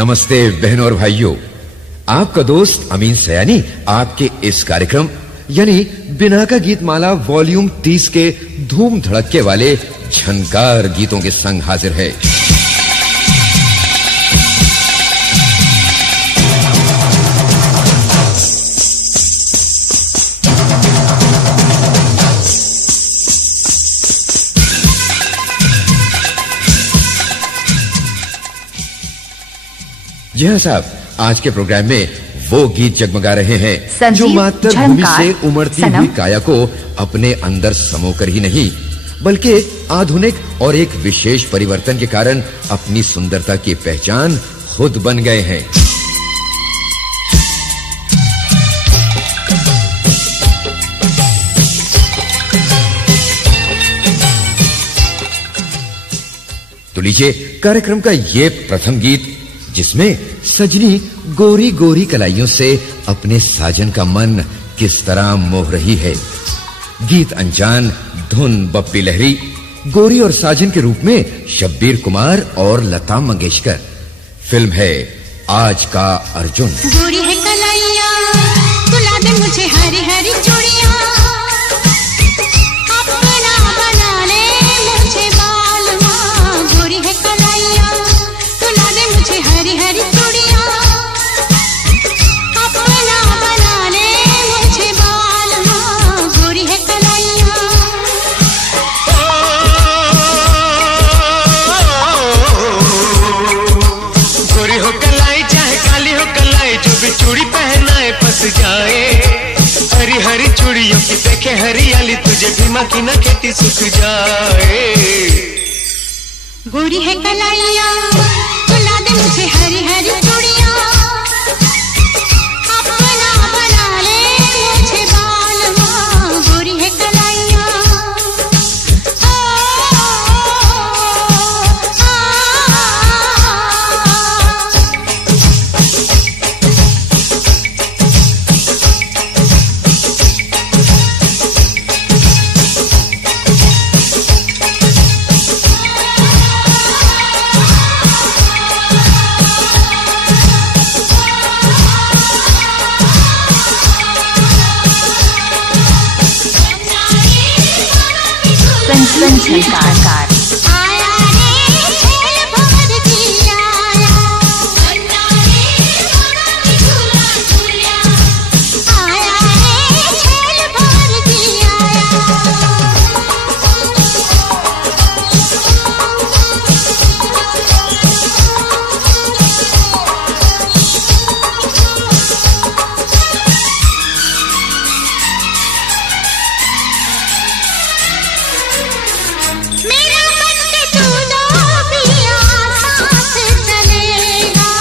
नमस्ते बहनों और भाइयों, आपका दोस्त अमीन सयानी आपके इस कार्यक्रम यानी बिना का गीत माला वॉल्यूम 30 के धूम धड़के वाले झनकार गीतों के संग हाजिर है। जी हाँ साहब, आज के प्रोग्राम में वो गीत जगमगा रहे हैं जो मातृभूमि से उमड़ती हुई काया को अपने अंदर समोकर ही नहीं बल्कि आधुनिक और एक विशेष परिवर्तन के कारण अपनी सुंदरता की पहचान खुद बन गए हैं। तो लीजिए कार्यक्रम का ये प्रथम गीत जिसमें सजनी गोरी गोरी कलाइयों से अपने साजन का मन किस तरह मोह रही है। गीत अनजान, धुन बप्पी लहरी, गोरी और साजन के रूप में शब्बीर कुमार और लता मंगेशकर। फिल्म है आज का अर्जुन। गोरी है कलाइया, बुला दे मुझे हरी हरी चूड़ियां, अपना बना ले मुझे बालमा। गोरी है कलाइया, बुला दे मुझे हरी हरी चूड़ियां, अपना बना ले मुझे बालमा। गोरी है कलाइया। गोरी हो कलाई चाहे काली हो कलाई, जो भी चूड़ी पहनाए फंस जाए। हरी हरी चूड़ियों की देखे हरियाली, तुझे भीमा की न खेती सूख जाए। गोरी है कलाइया, बुला दे मुझे हरी हरी चूड़ियां, अपना बना ले मुझे बालमा। गोरी है कलाइया। झनकार आया रे खेल भर की आया, अन्ना रे मना की झूला झूलिया। आया रे खेल भर की आया। मेरा मन के तू दो पिया साथ चलेगा,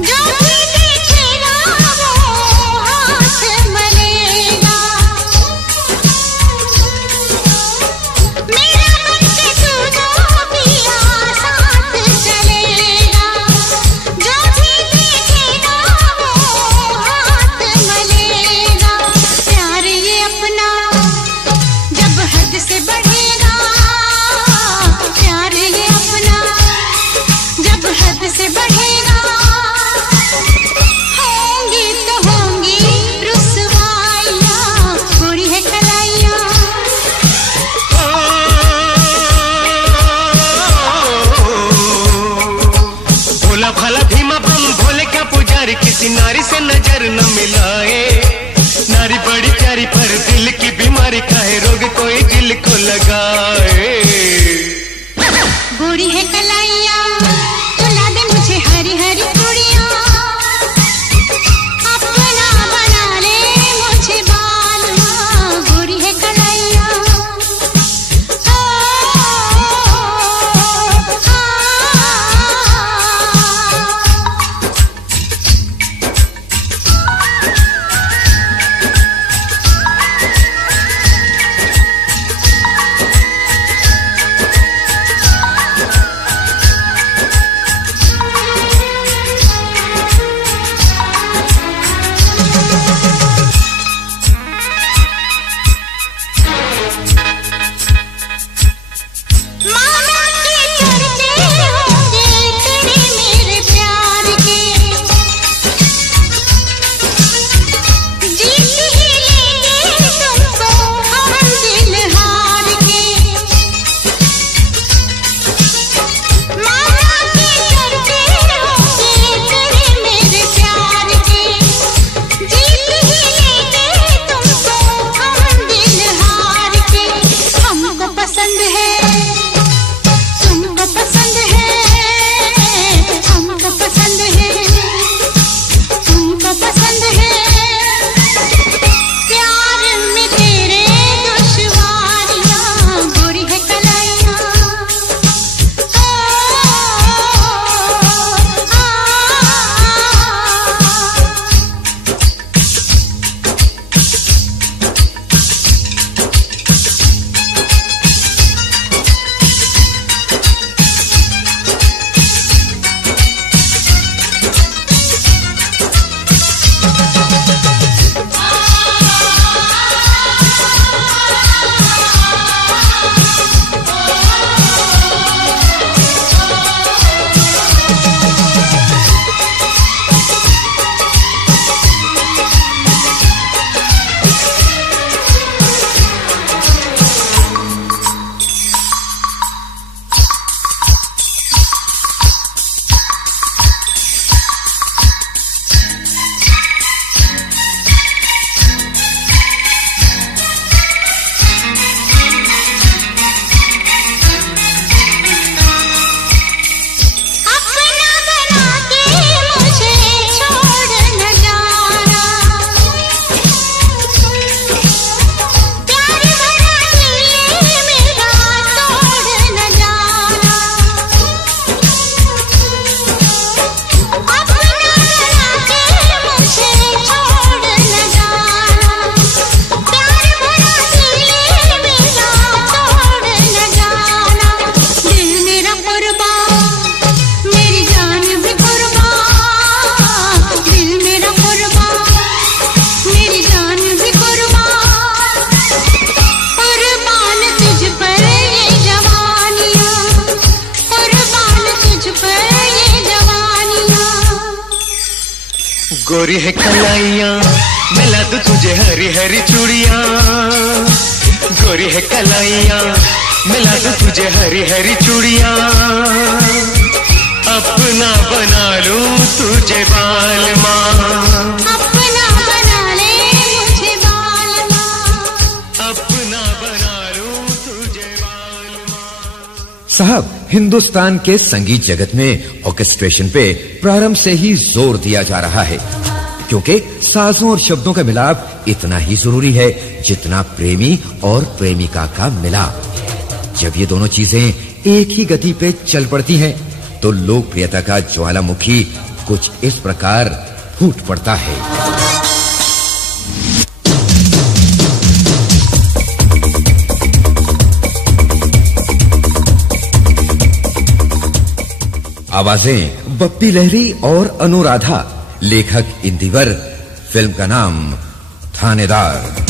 जो भी देखेगा वो हाथ मलेगा। मेरा मन के तू दो पिया साथ चलेगा, जो भी देखेगा वो हाथ मलेगा। प्यार ये अपना जब हद से बढ़ेगा, प्यार ये अपना जब हद से बढ़ेगा, होंगी तो होंगी रुसवाइयां। गोरी है कलाइया। भोला भाला भीमा बम भोले का पुजारी, किसी नारी से नजर न मिलाए। नारी बड़ी प्यारी पर दिल की बीमारी, काहे रोग कोई दिल को लगाए। गोरी है कलाइया, बुला दे मुझे हरी हरी चूड़ियां, अपना बना ले मुझे बालमा। गोरी है कलाइया। गोरी है कलाइयाँ मिला दूं तुझे हरी हरी चूड़ियाँ, गोरी है कलाइयाँ मिला दूं तुझे हरी हरी चूड़ियाँ, अपना बना लूं तुझे बाल माँ, अपना बना ले मुझे बाल माँ, अपना बना लूं तुझे बाल माँ। साहब, हिंदुस्तान के संगीत जगत में ऑर्केस्ट्रेशन पे प्रारंभ से ही जोर दिया जा रहा है, क्योंकि साजों और शब्दों का मिलाप इतना ही जरूरी है जितना प्रेमी और प्रेमिका का मिलाप। जब ये दोनों चीजें एक ही गति पे चल पड़ती हैं, तो लोकप्रियता का ज्वालामुखी कुछ इस प्रकार फूट पड़ता है। आवाजें बप्पी लहरी और अनुराधा, लेखक इंदिवर, फिल्म का नाम थानेदार।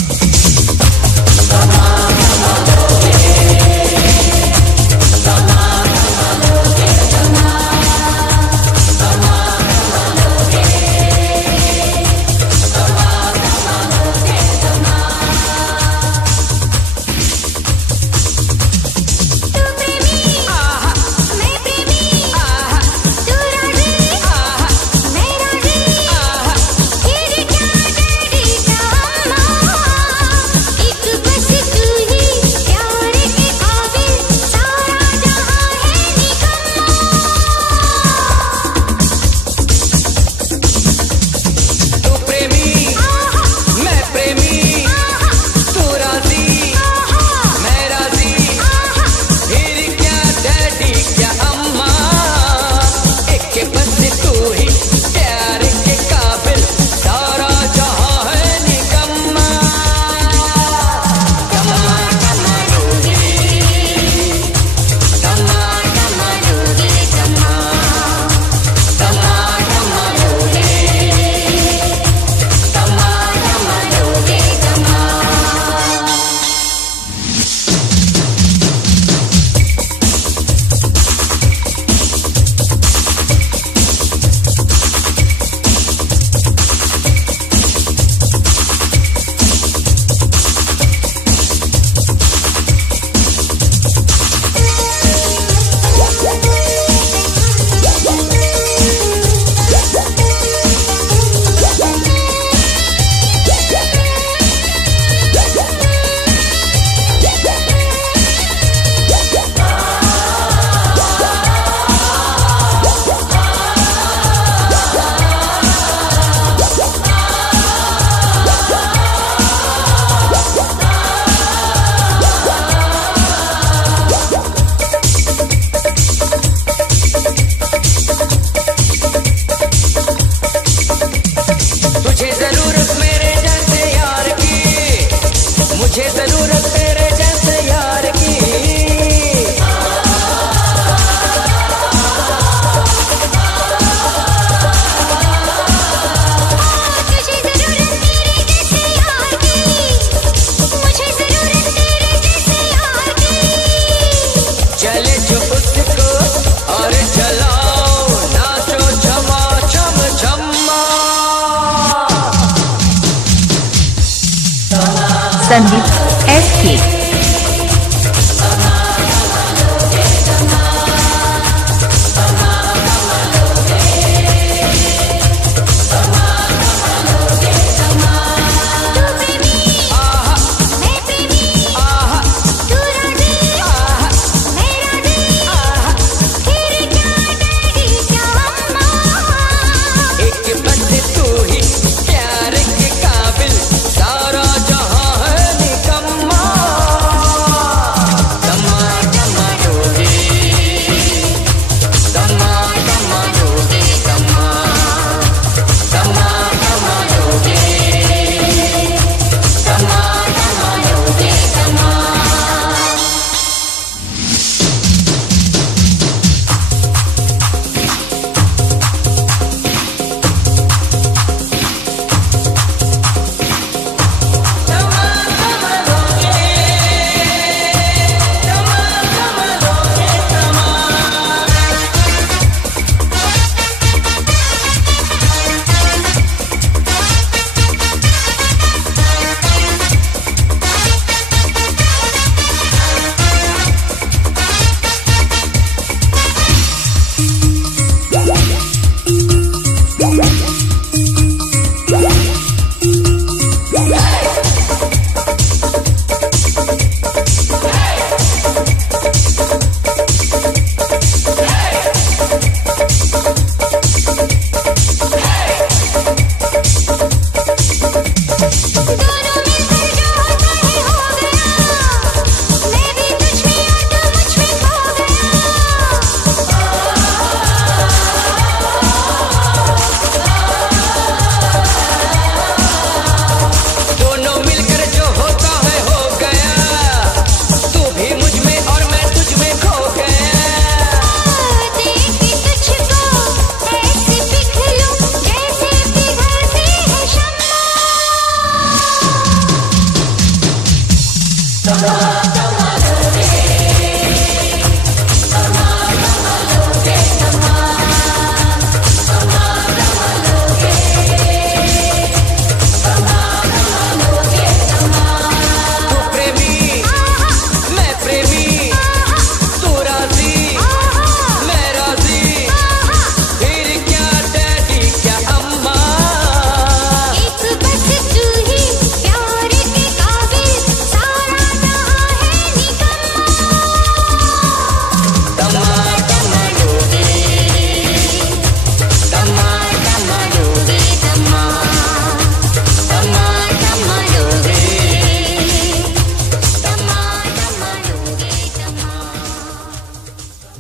संदीप एसके। तू ही प्यार के काबिल, सारा जहां है निकम्मा।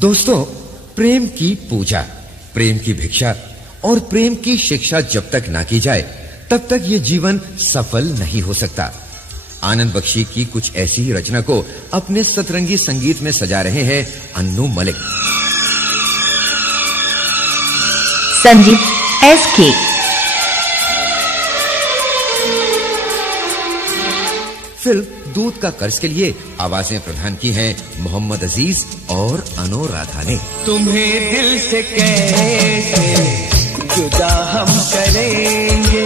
दोस्तों, प्रेम की पूजा, प्रेम की भिक्षा और प्रेम की शिक्षा जब तक ना की जाए तब तक ये जीवन सफल नहीं हो सकता। आनंद बख्शी की कुछ ऐसी ही रचना को अपने सतरंगी संगीत में सजा रहे हैं अन्नू मलिक। संदीप एसके। फिल्म दूध का कर्ज के लिए आवाजें प्रदान की हैं मोहम्मद अजीज और अनुराधा ने। तुम्हें दिल से कैसे जुदा हम करेंगे,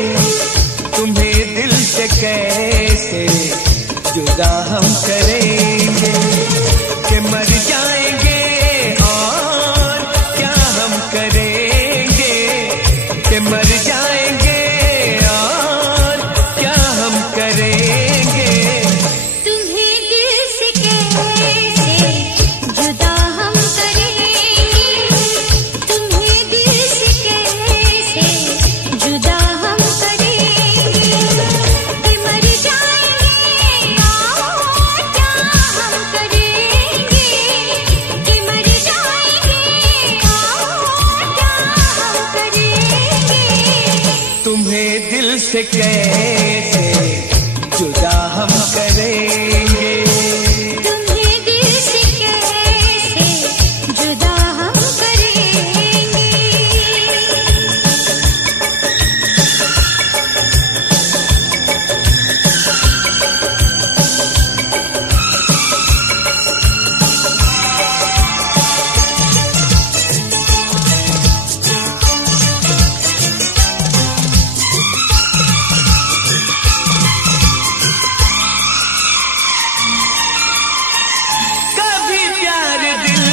तुम्हें दिल से कैसे जुदा हम करेंगे, कि मर जाएंगे और क्या हम करेंगे, कि मर जाएंगे और क्या हम करेंगे। तुम्हें दिल से कैसे जुदा हम करेंगे, तुम्हें दिल से कैसे जुदा हम करेंगे, कि मर जाएंगे और क्या हम करेंगे, कि मर जाएंगे और क्या हम करेंगे। तुम्हें दिल से कैसे जुदा हम करेंगे, तुम्हें दिल से कैसे जुदा हम करेंगे। कभी प्यार दिल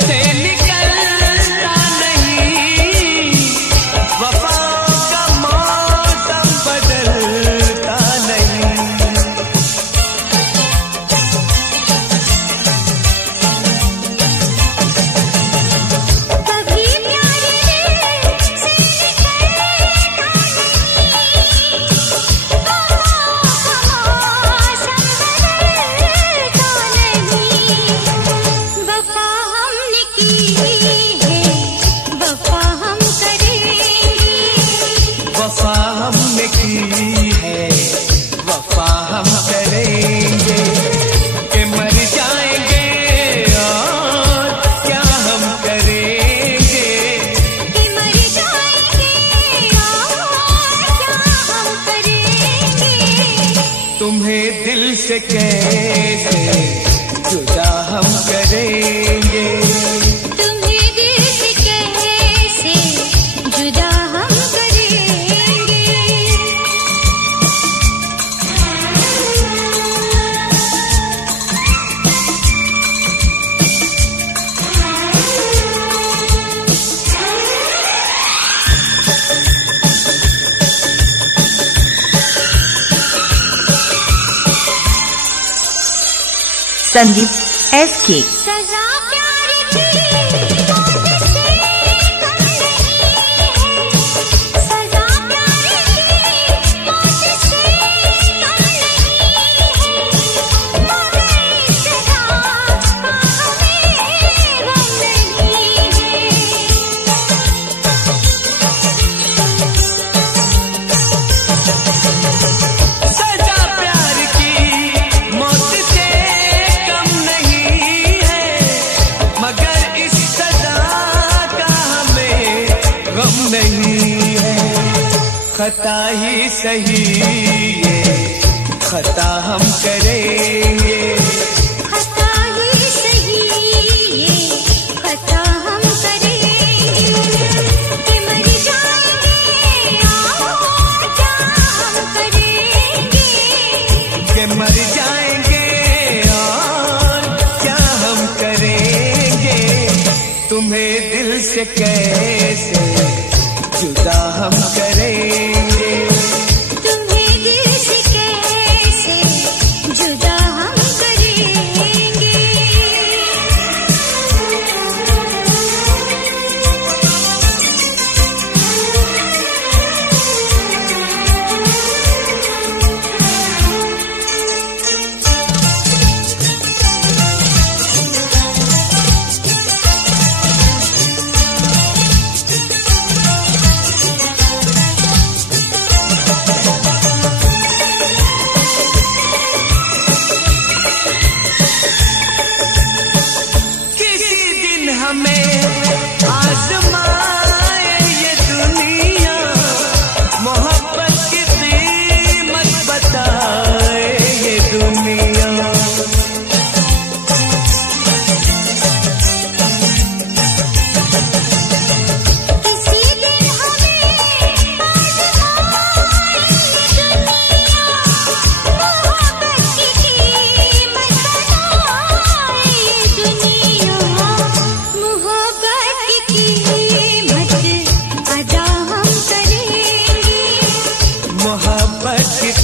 से निकलता नहीं, वफाओं का मौसम बदलता नहीं। कभी प्यार दिल से निकलता नहीं, वफाओं का मौसम बदलता नहीं। वफा हमने की है, वफा हम करेंगे, वफा हमने की है, वफा हम करेंगे, कि मर जाएंगे और क्या हम करेंगे। कि मर जाएंगे और क्या हम करेंगे। तुम्हें दिल से कैसे जुदा हम करेंगे, तुम्हें दिल से कैसे जुदा हम करेंगे। संदीप एसके। सजा प्यार की मौत से कम नहीं है, सजा प्यार की मौत से कम नहीं है, मगर इस सजा का हमें गम नहीं है। सजा प्यार की मौत से कम नहीं है, मगर इस सजा का हमें गम नहीं है। खता ही सही ये खता हम करेंगे, खता ही सही ये खता हम करेंगे, कि मर जाएंगे और क्या हम करेंगे। कि मर जाएंगे और क्या हम करेंगे। तुम्हें दिल से कैसे जुदा हम करेंगे, तुम्हें दिल से कैसे जुदा हम करेंगे।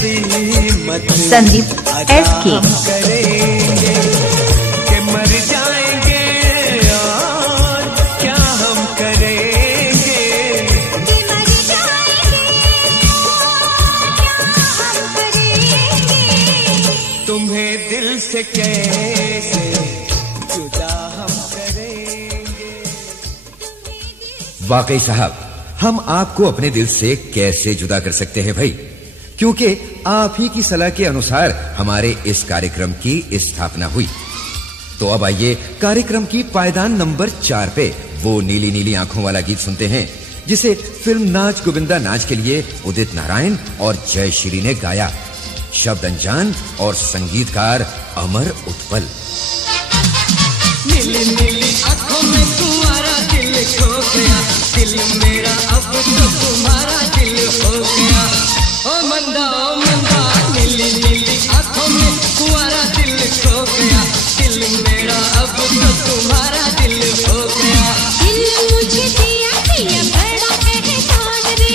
नसीमत संदीप SK करेंगे कि मर जाएंगे और क्या हम करेंगे, कि मर जाएंगे क्या हम करेंगे, तुम्हें दिल से कैसे जुदा हम करेंगे। वाकई साहब, हम आपको अपने दिल से कैसे जुदा कर सकते हैं भाई, क्योंकि आप ही की सलाह के अनुसार हमारे इस कार्यक्रम की स्थापना हुई। तो अब आइए कार्यक्रम की पायदान नंबर 4 पे वो नीली नीली आंखों वाला गीत सुनते हैं, जिसे फिल्म नाच गोविंदा नाच के लिए उदित नारायण और जयश्री ने गाया। शब्द अनजान और संगीतकार अमर उत्पल। नीली नीली आंखों में तुम्हारा दिल खो गया, दिल मेरा अब तो तुम्हारा दिल हो गया। ओ मंदा नीली नीली आंखों में तुम्हारा दिल खो गया, दिल मेरा अब तो तुम्हारा दिल हो गया। दिल मुझे दिया दिया बड़ा एहसान रे,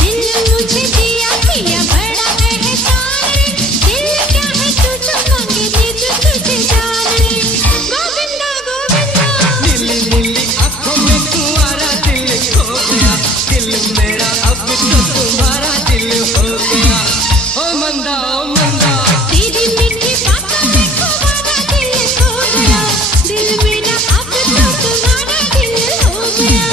दिल मुझे दिया दिया बड़ा एहसान रे, दिल क्या है तुझे मांगे दे तुझे जान रे, गोविंदा गोविंदा। नीली नीली आंखों में तुम्हारा दिल खो गया, दिल मेरा अब तो तुम्हारा दिल हो गया। ओ मंदा तेरी मीठी बातों में तुम्हारा दिल खो गया, दिल मेरा अब तो तुम्हारा दिल हो गया।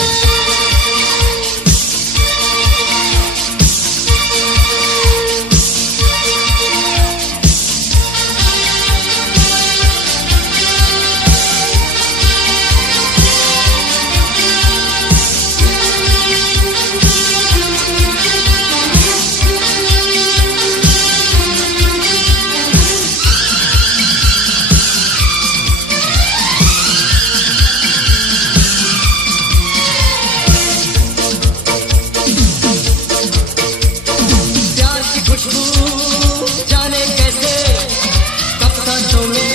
प्यार की खुशबू जाने कैसे कब सांसों में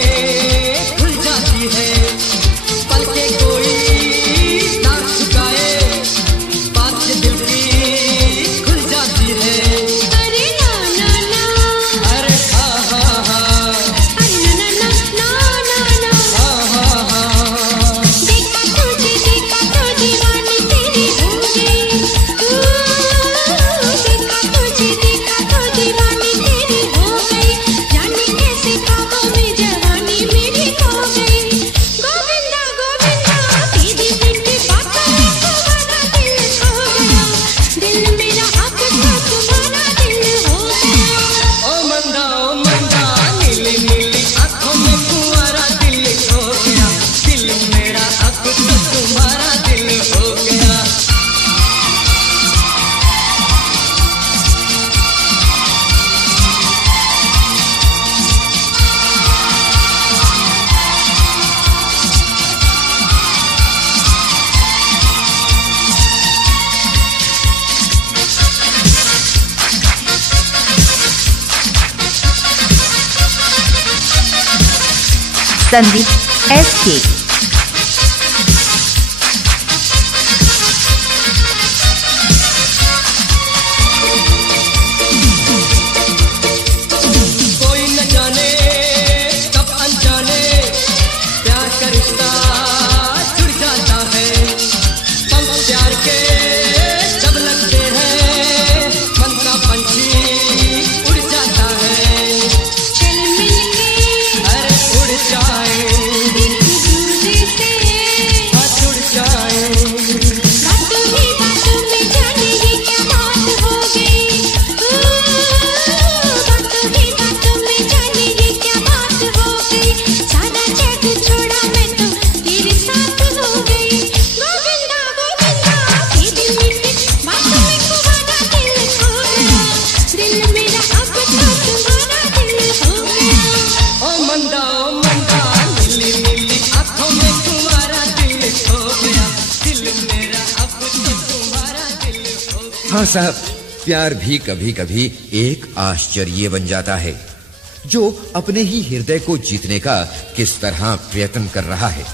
खुल जाती है, पलके कोई ना झुकाए बात दिल की खुल जाती है। अरे ना ना ना, अरे हा हा हा, अरे ना ना ना ना ना, हा हा हा। देखा तो दीवानी तेरी हो गई, देखा तो दीवानी तेरी हो गई, जाने कैसे ख्वाबों में जवानी मेरी खो गई। गोविंदा गोविंदा तेरी मीठी बातों में तुम्हारा दिल खो गया, दिल मेरा अब तो तुम्हारा दिल हो गया। ओ मंदा नीली नीली आंखों में तुम्हारा दिल खो गया, दिल मेरा अब तो तुम्हारा दिल हो गया। संदीप SK कोई न जाने कब अनजाने प्यार का रिश्ता जुड़ जाता है, पंख प्यार के जब लगते हैं मन का पंछी उड़ जाता है। चल मिलके अरे उड़ जाए, एक दूसरे से हाथ उड़ जाए। बातों में जाने ये क्या बात हो गई, बातों में जाने ये क्या बात हो गई, सारा जग छोड़ा मैं तो तेरे साथ हो गई। गोविंदा गोविंदा तेरी मीठी बातों में तुम्हारा दिल खो गया, दिल मेरा अब तो तुम्हारा दिल हो गया। ओ मंदा नीली नीली आंखों में तुम्हारा दिल खो गया, दिल मेरा अब तो तुम्हारा दिल हो गया। हाँ साहब, प्यार भी कभी कभी एक आश्चर्य बन जाता है, जो अपने ही हृदय को जीतने का किस तरह प्रयत्न कर रहा है।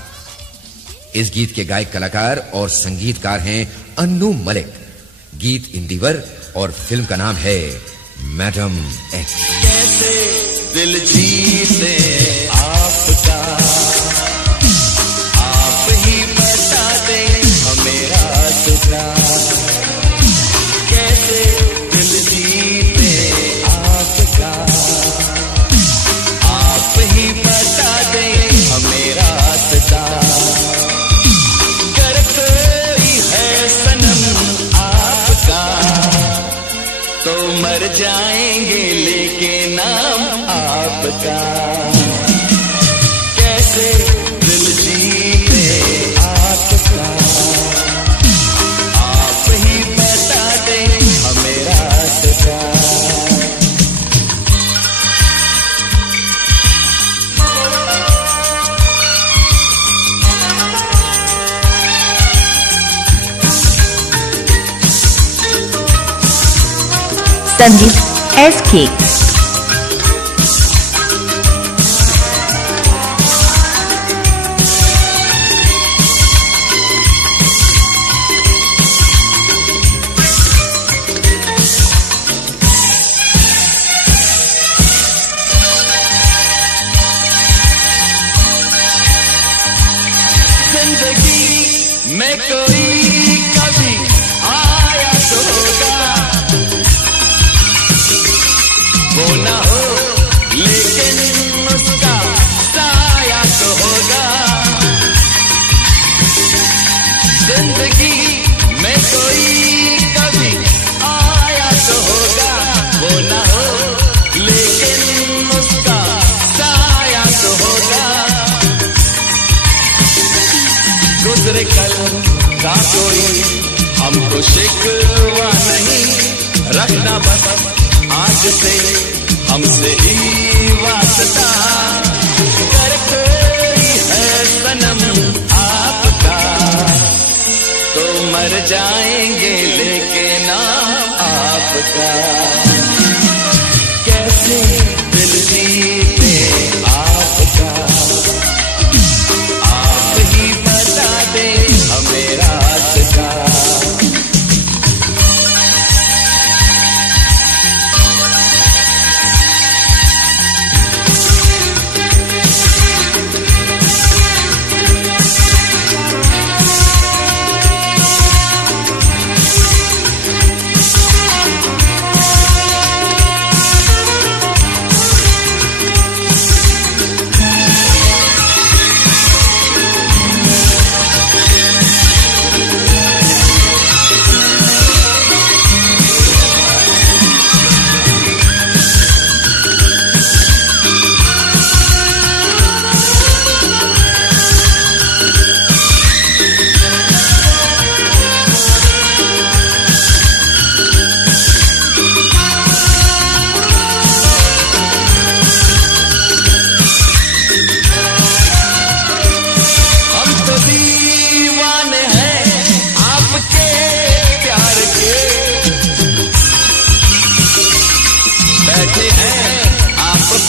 इस गीत के गायक कलाकार और संगीतकार हैं अन्नू मलिक, गीत इंदिवर और फिल्म का नाम है मैडम एक्स। कैसे दिल जीते आपका, आप ही बता दें हमें रास्ता। कैसे दिल जीते आपका, आप ही बता दें हमें रास्ता। कर कोई है सनम आपका, तो मर जाएंगे लेके नाम आपका। कैसे दिल जीते आपका, आप ही बता दें हमें रास्ता। संगीत SK। जिंदगी में कोई कभी आया तो होगा, वो ना हो लेकिन उसका साया तो होगा। जिंदगी में कोई कभी आया तो होगा, वो ना हो लेकिन उसका साया तो होगा। गुजरे कल का कोई हमको शिकवा नहीं, रखना बस आज से हमसे ही वास्ता। कर कोई है सनम आपका, तो मर जाएंगे लेके नाम आपका। कैसे दिल जीते आपका, आप ही बता दें हमें रास्ता।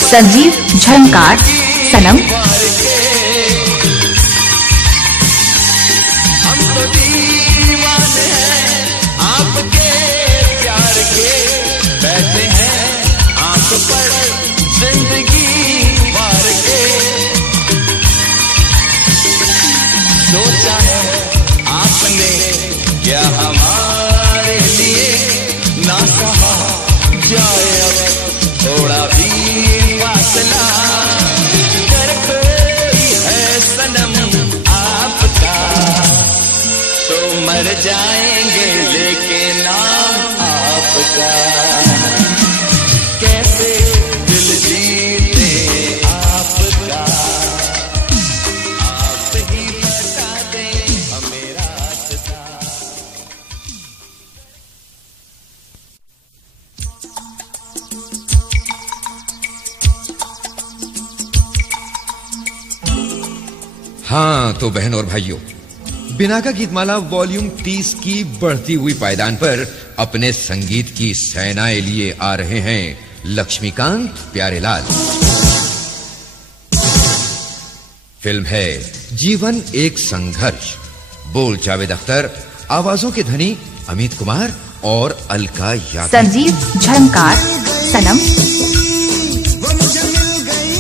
संजीव झंकार सनम। हम तो दीवाने हैं आपके प्यार के, बैठे हैं आप पर जिंदगी वार के। सोचा है आपने क्या हमारे लिए, ना सहा जाए अब थोड़ा भी फासला। कर कोई है सनम आपका, तो मर जाएंगे लेके नाम आपका। कैसे दिल जीते आपका, आप ही बता दें हमें रास्ता। हाँ तो बहन और भाइयों, बिनाका गीतमाला वॉल्यूम 30 की बढ़ती हुई पायदान पर अपने संगीत की सेनाएं लिए आ रहे हैं लक्ष्मीकांत प्यारेलाल। फिल्म है जीवन एक संघर्ष। बोल जावेद अख्तर, आवाजों के धनी अमित कुमार और अलका याग्निक। संजीव झंकार, सनम। वो मुझे मिल गई,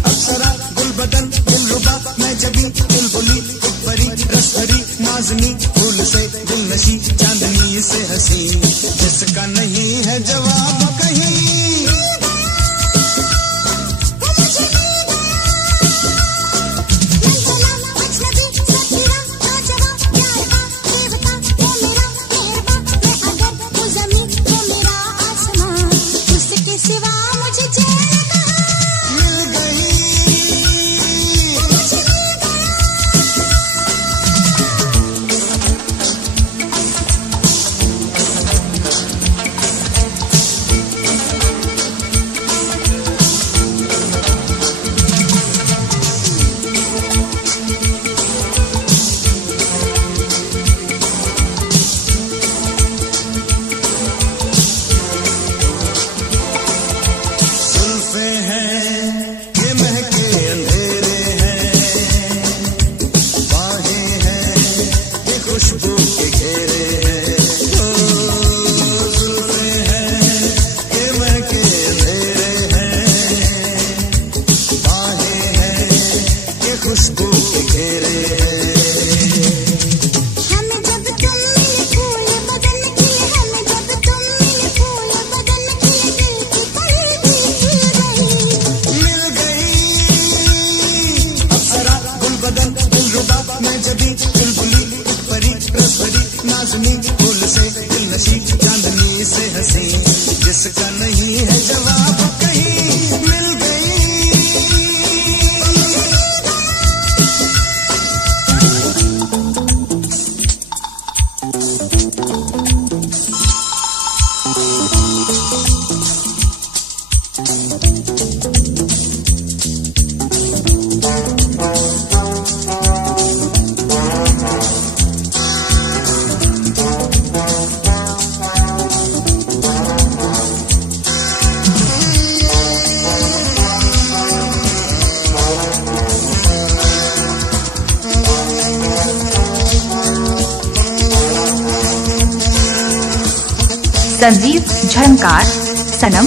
अप्सरा गुलबदन दिलरुबा, मैं जबी बुलबुली एक परी रसभरी नाज़नी, फूल से दिलनशी चांदनी से हंसी, जिसका नहीं है जवाब कहीं। संजीव झंकार, सनम।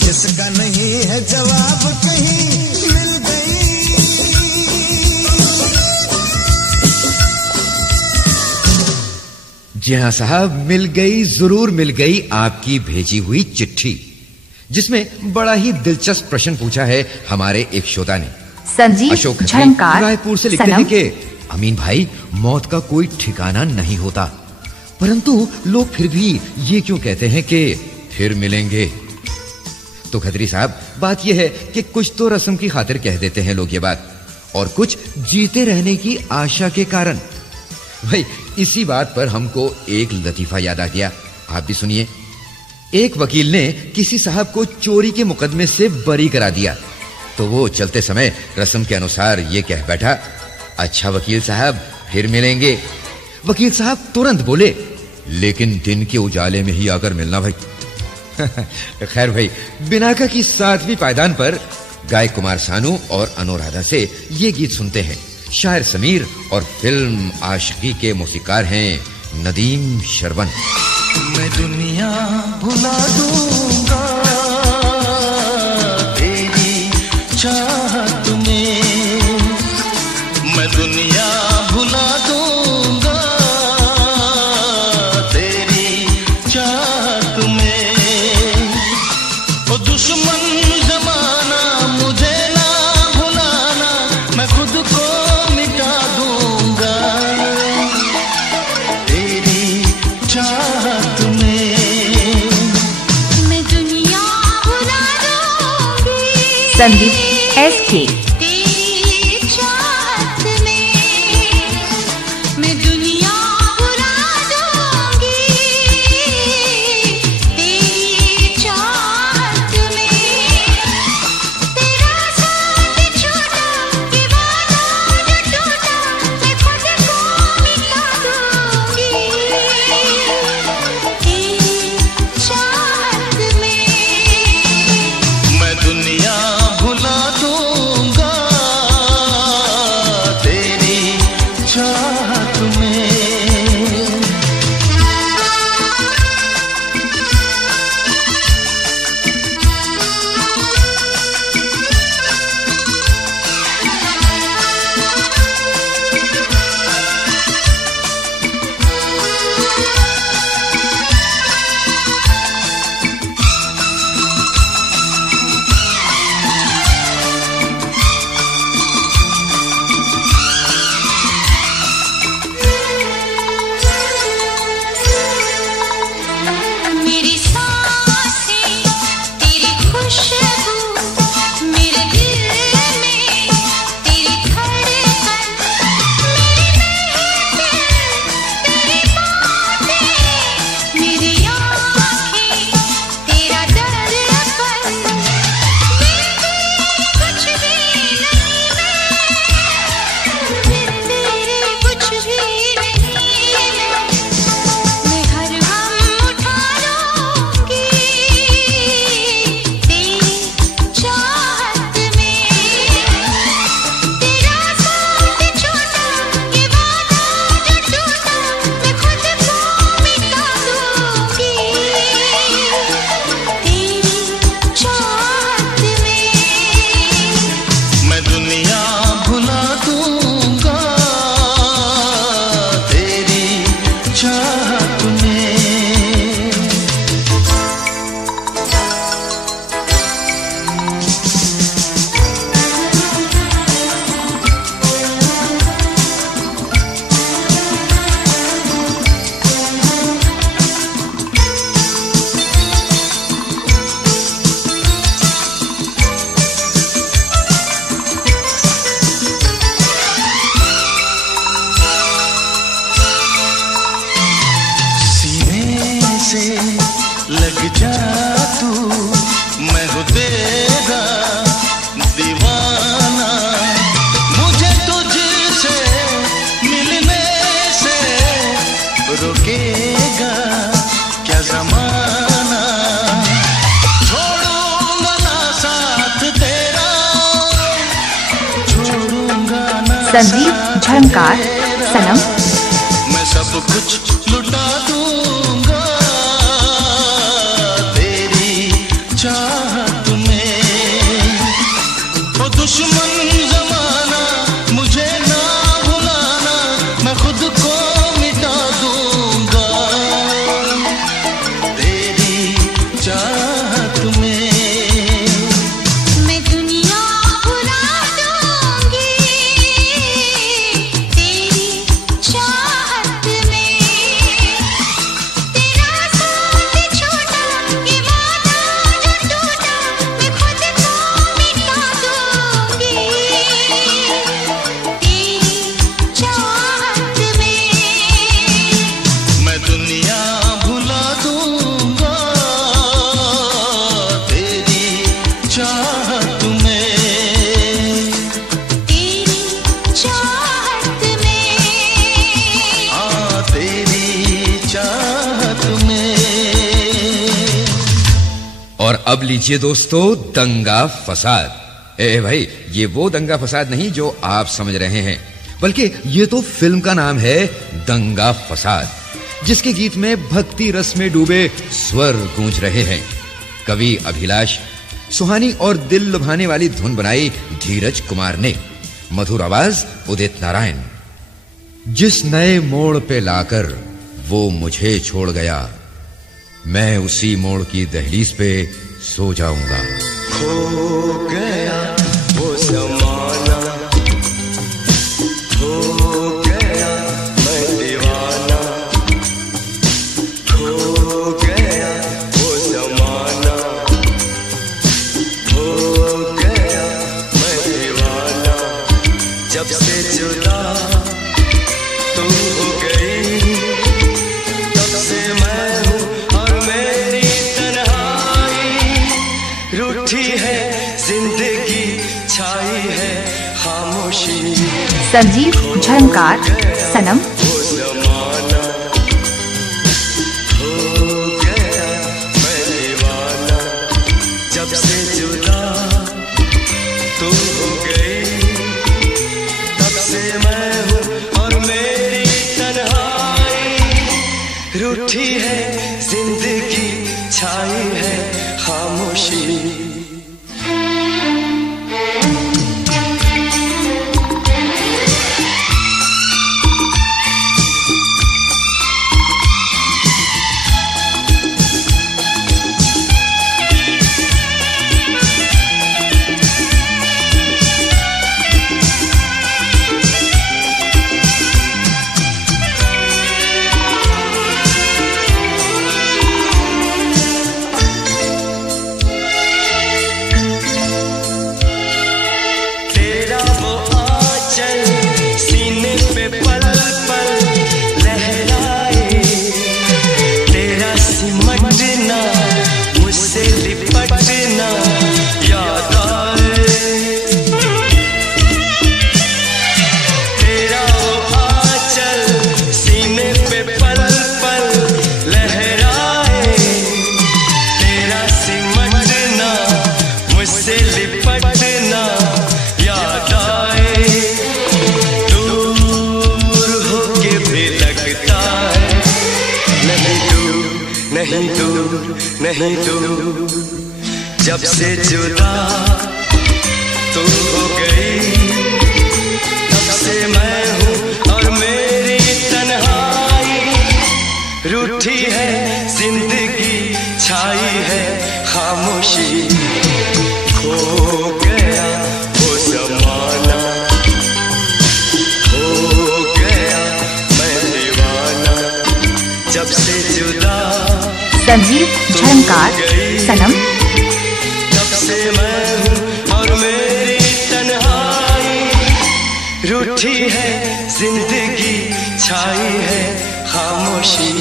जिसका नहीं है जवाब कहीं मिल गई। जी हाँ साहब, मिल गई, जरूर मिल गई आपकी भेजी हुई चिट्ठी, जिसमें बड़ा ही दिलचस्प प्रश्न पूछा है हमारे एक श्रोता ने। संजीव अशोक झंकार, रायपुर से लिखते हैं कि अमीन भाई, मौत का कोई ठिकाना नहीं होता, परंतु लोग फिर भी ये क्यों कहते हैं कि फिर मिलेंगे। तो खत्री साहब, बात यह है कि कुछ तो रस्म की खातिर कह देते हैं लोग ये बात, और कुछ जीते रहने की आशा के कारण। भाई इसी बात पर हमको एक लतीफा याद आ गया, आप भी सुनिए। एक वकील ने किसी साहब को चोरी के मुकदमे से बरी करा दिया, तो वो चलते समय रस्म के अनुसार ये कह बैठा, अच्छा वकील साहब फिर मिलेंगे। वकील साहब तुरंत बोले, लेकिन दिन के उजाले में ही आकर मिलना भाई। खैर भाई, बिनाका की 7वीं पायदान पर गायक कुमार सानू और अनुराधा से ये गीत सुनते हैं, शायर समीर और फिल्म आशिकी के मौसीकार हैं नदीम शरवन। मैं दुनिया भुला दूंगा तेरी चाहत में, मैं दुनिया भुला दूंगा तेरी चाहत में। ओ दुश्मन जमाना मुझे ना भुलाना, मैं खुद को मिटा दूंगा तेरी चाहत में। मैं दुनिया भुला दूंगी संदीप SK। तेरी चाहत में, मैं दुनिया भुला दूंगी तेरी चाहत में। तेरा साथ छोड़ा ये वादा जो टूटा, मैं खुद को मिटा दूंगी तेरी चाहत में। मैं दुनिया भुला दूंगा तेरी चाहत में। मेरी सांसें तेरी खुशबू, मेरे दिल में तेरी धड़कन, मेरी महफिल तेरी बातें, मेरी आँखें तेरा दर्पण। कुछ भी नहीं मैं तेरे कुछ भी नहीं मैं हर गम उठा लूंगी तेरी चाहत में। तेरा साथ छोड़ा ये वादा जो टूटा, मैं खुद को मिटा दूंगी तेरी चाहत में। मैं दुनिया भुला दूंगा तेरी चाहत में। सीने से लग जा तू, मैं हूँ तेरा दीवाना। मुझे तुझसे मिलने से रोकेगा क्या जमाना। छोड़ूंगा ना साथ तेरा, छोड़ूंगा ना संदीप झंकार सनम। मैं सब कुछ लुटा दूंगा तेरी चाहत में। ओ दुश्मन जमाना मुझे ना भुलाना, मैं खुद को मिटा दूंगा तेरी चाहत में। मैं दुनिया भुला दूंगी तेरी चाहत में। तेरा साथ छोड़ा ये वादा जो टूटा, मैं खुद को मिटा दूंगी तेरी चाहत में। मैं दुनिया भुला दूंगा तेरी चाहत में। तेरी चाहत में। तेरी चाहत में। और अब लीजिए दोस्तों दंगा फसाद। भाई ये वो दंगा फसाद नहीं जो आप समझ रहे हैं। बल्कि ये तो फिल्म का नाम है दंगा फसाद, जिसके गीत में भक्ति रस में डूबे स्वर गूंज रहे हैं। कवि अभिलाष, सुहानी और दिल लुभाने वाली धुन बनाई धीरज कुमार ने, मधुर आवाज उदित नारायण। जिस नए मोड़ पे लाकर वो मुझे छोड़ गया, मैं उसी मोड़ की दहलीज पे सो जाऊंगा। खो गया वो ज़माना, खो गया मैं दीवाना, खो गया वो ज़माना, खो गया मैं दीवाना। जब से जुदा तू हो गई, तब से मैं हूँ और मेरी तन्हाई। रूठी है जिंदगी, छाई है खामोशी। संजीव झंकार सनम। वो ज़माना हो गया मैं दीवाना। जब से जुदा तू हो गई, तब से मैं हूँ और मेरी तन्हाई। रूठी है जिंदगी, छाई है खामोशी। नहीं दूर, जब से जुदा तू हो गई, तब से मैं हूँ और मेरी तन्हाई। रूठी है जिंदगी, छाई है खामोशी। खो गया वो ज़माना, खो गया मैं दीवाना। जब से जुदा संजीव झंकार सनम। तब से मैं हूँ और मेरी तन्हाई। रूठी है जिंदगी, छाई है खामोशी।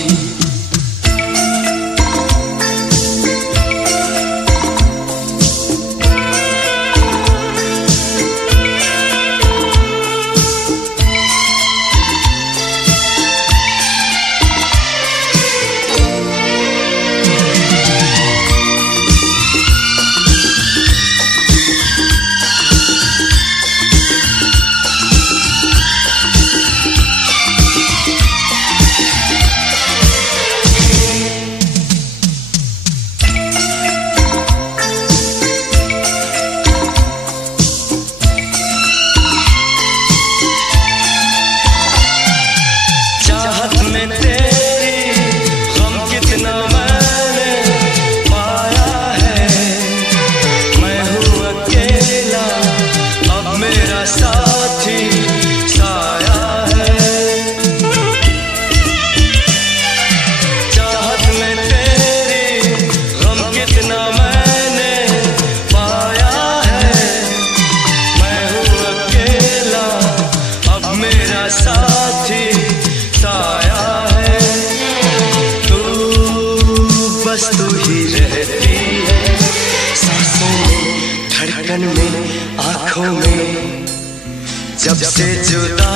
जब से जुदा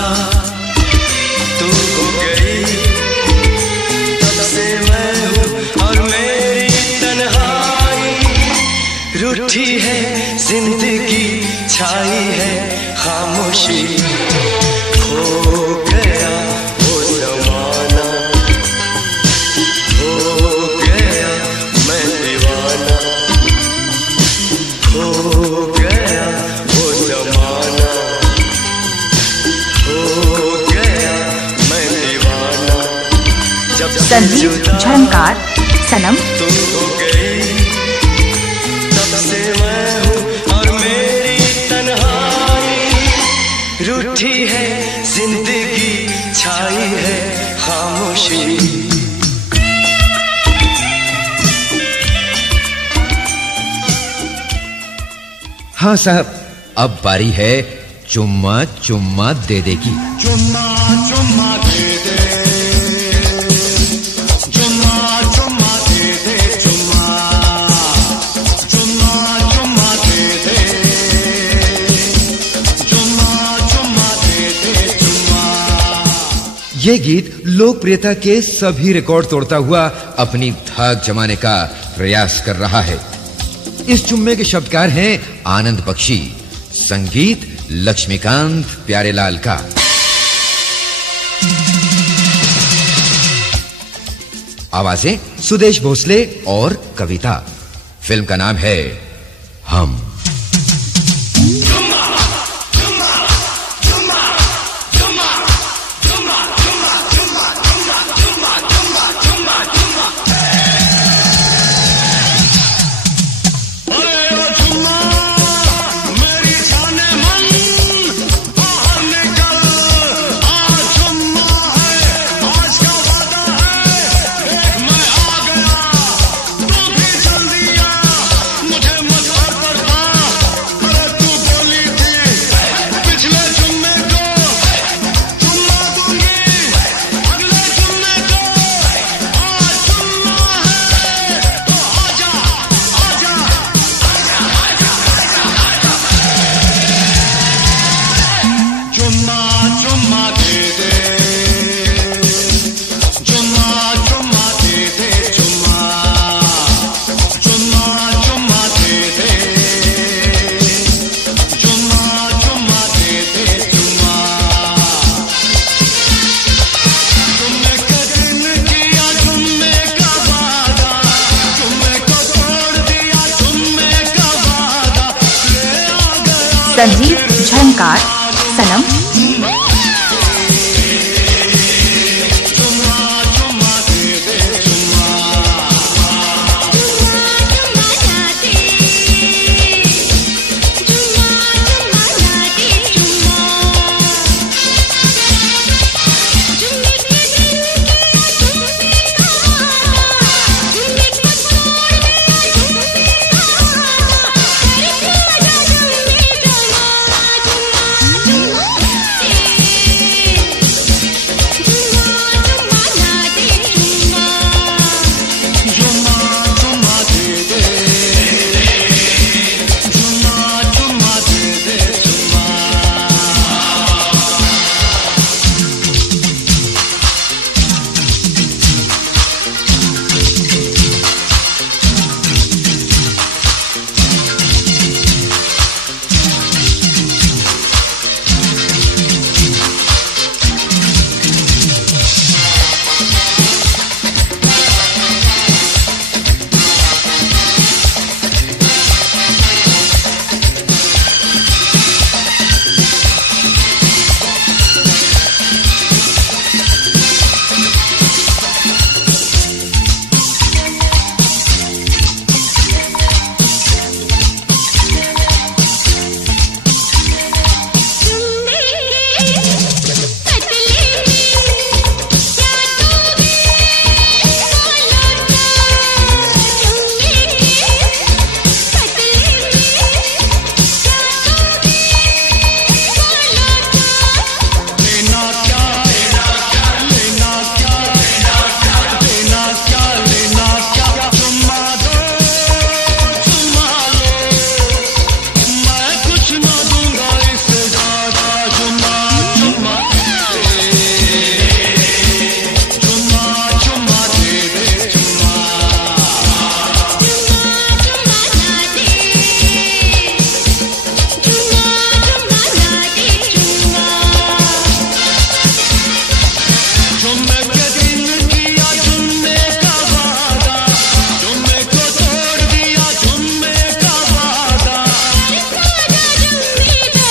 तू हो गई, तब से मैं हूँ और मेरी तन्हाई। रूठी है जिंदगी, छाई है खामोशी। गया वो जमाना, हो गया मैं दीवाना, हो गया वो जमाना, हो गया मैं दीवाना। जब संजीव झंकार सनम। तुम हो गई तब से मैं हूँ और मेरी तन्हाई, रूठी है जिंदगी, छाई है खामोशी। हाँ साहब, अब बारी है चुम्मा चुम्मा दे दे की। चुम्मा चुम्मा दे दे, चुम्मा चुम्मा दे दे, चुम्मा चुम्मा चुम्मा दे दे, चुम्मा चुम्मा दे दे, चुम्मा। ये गीत लोकप्रियता के सभी रिकॉर्ड तोड़ता हुआ अपनी धाक जमाने का प्रयास कर रहा है। इस चुम्मे के शब्दकार हैं आनंद बख्शी, संगीत लक्ष्मीकांत प्यारेलाल का। आवाजें सुदेश भोसले और कविता। फिल्म का नाम है हम। संजीव झंकार सनम।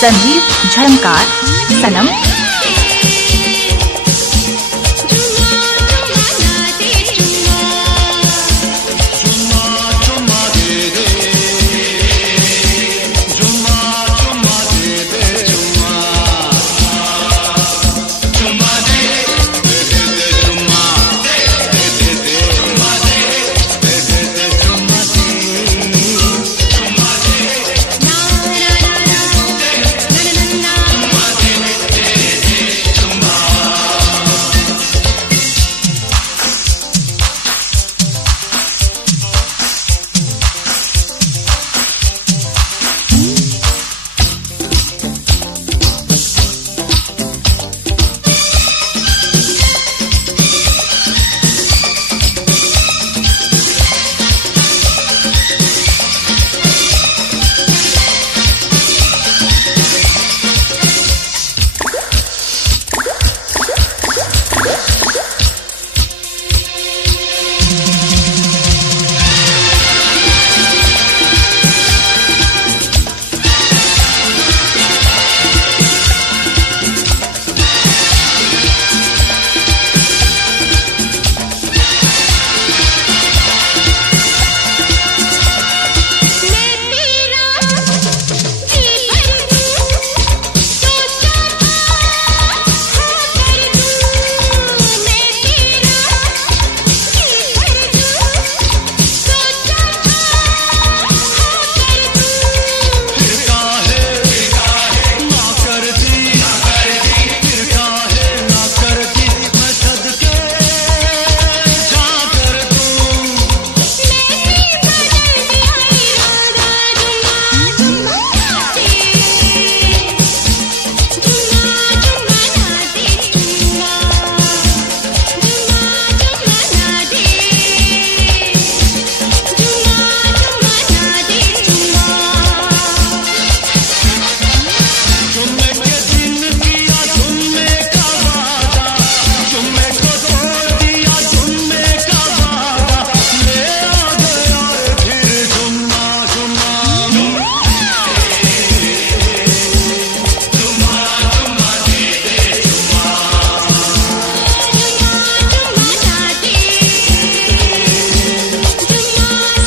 संजीव झंकार सनम।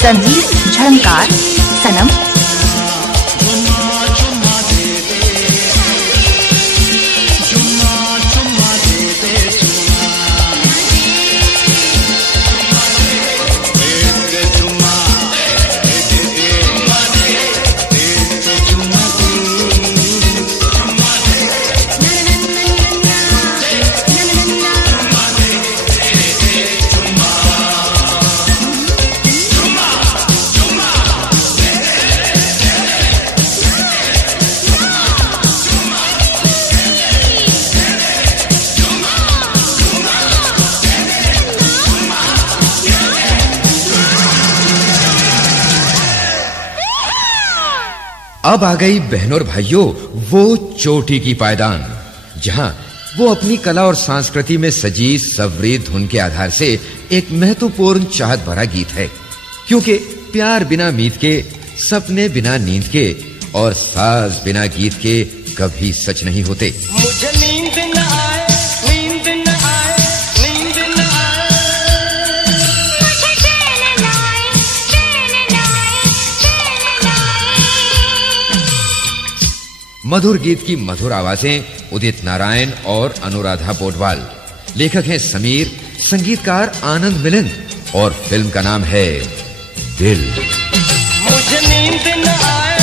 संजीव झंकार सनम। अब आ गई बहनों और भाइयों वो चोटी की पायदान, जहां वो अपनी कला और संस्कृति में सजी सवरी धुन के आधार से एक महत्वपूर्ण चाहत भरा गीत है। क्योंकि प्यार बिना मीत के, सपने बिना नींद के और साज बिना गीत के कभी सच नहीं होते। मुझे नींद न आए, नींद न आए, नींद न आए, मुझे चैन न आए, चैन न आए, चैन न आए। मधुर गीत की मधुर आवाजें उदित नारायण और अनुराधा पोडवाल। लेखक हैं समीर, संगीतकार आनंद मिलन और फिल्म का नाम है दिल। मुझे नींद न आए,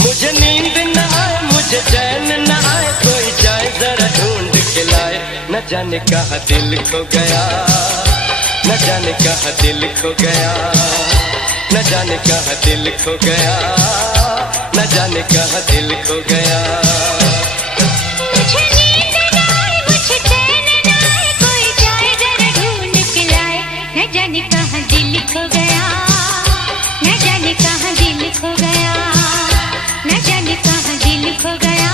मुझे नींद न आए, मुझे चैन न आए, कोई जाए जरा ढूंढ के लाए। न जाने कहाँ दिल खो गया, न जाने कहाँ दिल खो गया, न जाने कहाँ दिल खो गया, न जाने कहाँ दिल खो गया। मुझे नींद न आए, मुझे चैन न आए, कोई जाए जरा ढूंढ के लाए। न जाने कहाँ दिल खो गया, न जाने कहाँ दिल खो गया, न जाने कहाँ दिल खो गया,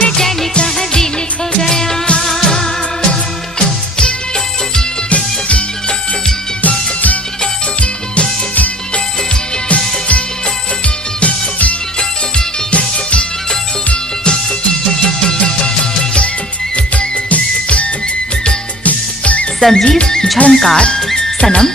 न जाने कहाँ दिल खो गया। संजीव झलमकार सनम।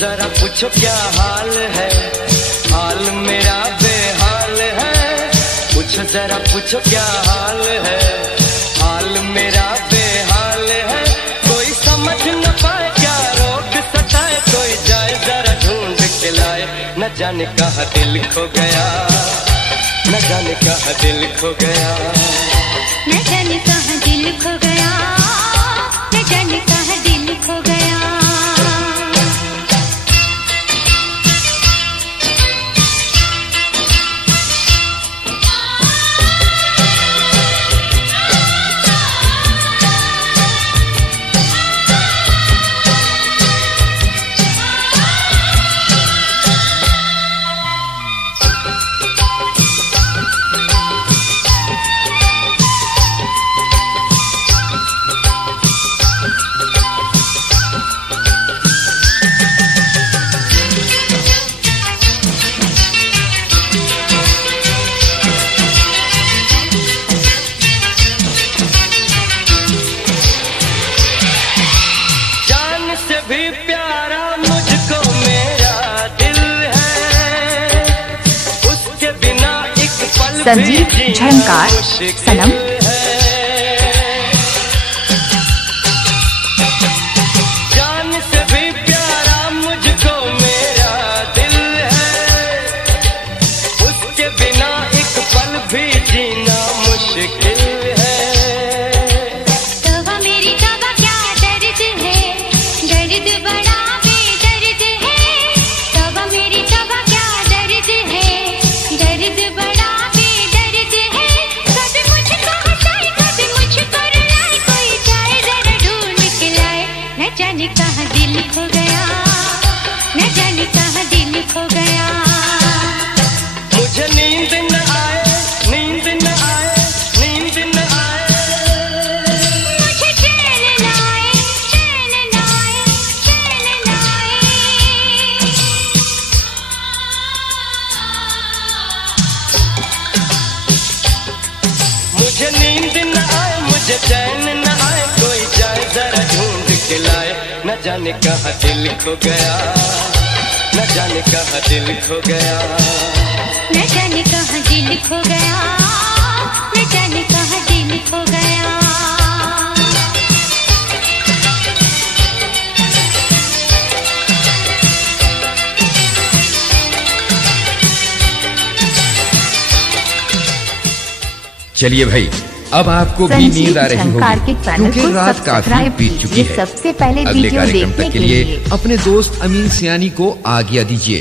जरा पूछो क्या हाल है, हाल मेरा बेहाल है। पूछो जरा पूछो क्या हाल है, हाल मेरा बेहाल है। कोई समझ न पाए क्या रोग सताए, कोई जाए जरा ढूंढ के लाए। न जाने कहाँ दिल खो गया, न जाने कहाँ दिल खो गया, न जाने कहाँ दिल खो गया, न जाने कहाँ दिल खो गया। संजीव झलमकार सनम। जान से भी प्यारा मुझको मेरा दिल है, उसके बिना एक पल भी जीना मुश्किल है। तवा मेरी तवा क्या दर्द है, दर्द बड़ा बेदर्द है। तवा मेरी तवा क्या दर्द है, दर्द बड़ा बेदर्द है। कभी मुझको हंसाए कभी मुझको रुलाए, कोई जाए जरा ढूंढ के लाए। न जाने कहाँ दिल खो गया, न जाने कहाँ दिल खो गया। मुझे नींद न आए, नींद न आए, नींद न आए। मुझे चैन न आए, चैन न आए, चैन न आए। मुझे नींद न आए, मुझे चैन न आए। कोई जाए जरा ढूंढ के लाए। न जाने कहाँ दिल खो गया, न जाने कहाँ दिल खो गया, न जाने कहाँ दिल खो गया, न जाने कहाँ दिल खो गया। चलिए भाई, अब आपको भी नींद आ रही होगी क्योंकि रात काफी बीत चुकी है। सबसे पहले अगले वीडियो कार्यक्रम देखने तक के लिए अपने दोस्त अमीन सियानी को आज्ञा दीजिए।